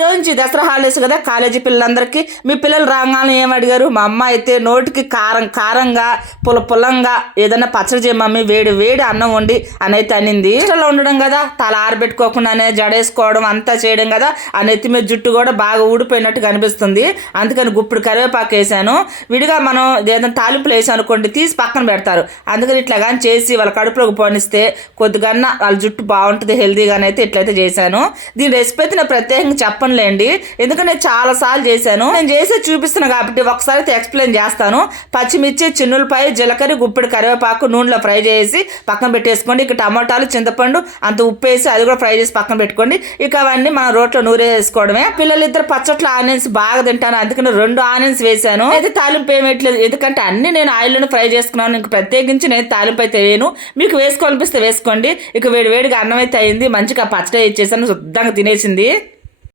రోజు దసరా హాలిడేస్ కదా కాలేజీ పిల్లలందరికీ. మీ పిల్లలు రాగానే ఏమడిగారు? మా అమ్మ అయితే నోటికి కారంగా పులంగా ఏదైనా పచ్చడి చేయ మమ్మీ, వేడి వేడి అన్నం వండి అని అయితే అనింది. ఇష్టంలో ఉండడం కదా, తల ఆరబెట్టుకోకుండానే జడేసుకోవడం అంతా చేయడం కదా, ఆ నెత్తి మీద జుట్టు కూడా బాగా ఊడిపోయినట్టు కనిపిస్తుంది. అందుకని గుప్పుడు కరివేపాకు వేసాను. విడిగా మనం ఏదైనా తాలింపులు వేసాను అనుకోండి, తీసి పక్కన పెడతారు. అందుకని ఇట్లా కానీ చేసి వాళ్ళ కడుపులోకి పోనిస్తే కొద్దిగా వాళ్ళ జుట్టు బాగుంటుంది, హెల్దీగానైతే ఇట్లయితే చేశాను. దీని రెసిపీ అయితే నేను ప్రత్యేకంగా చెప్పనులేండి, ఎందుకంటే నేను చాలా సార్లు చేశాను. నేను చేసి చూపిస్తున్నాను కాబట్టి ఒకసారి అయితే ఎక్స్ప్లెయిన్ చేస్తాను. పచ్చిమిర్చి, చిన్నులపై, జీలకర్ర, గుప్పెడు కరివేపాకు నూనెలో ఫ్రై చేసి పక్కన పెట్టేసుకోండి. ఇక టమాటాలు, చింతపండు, అంత ఉప్పు వేసి అది కూడా ఫ్రై చేసి పక్కన పెట్టుకోండి. ఇక అవన్నీ మనం రోట్లో నూరేసుకోవడమే. పిల్లలు ఇద్దరు పచ్చట్ల ఆనియన్స్ బాగా తింటాను, అందుకని 2 ఆనియన్స్ వేసాను. అయితే తాలింపు ఏమేయట్లేదు, ఎందుకంటే అన్ని నేను ఆయిల్లోనే ఫ్రై చేసుకున్నాను. ఇంక ప్రత్యేకించి నేను తాలింపు అయితే వేయను. మీకు వేసుకోవాలనిపిస్తే వేసుకోండి. ఇక వేడిగా అన్నం అయితే అయింది. మంచిగా పచ్చడి ఇచ్చేసాను, శుద్ధంగా తినేసింది.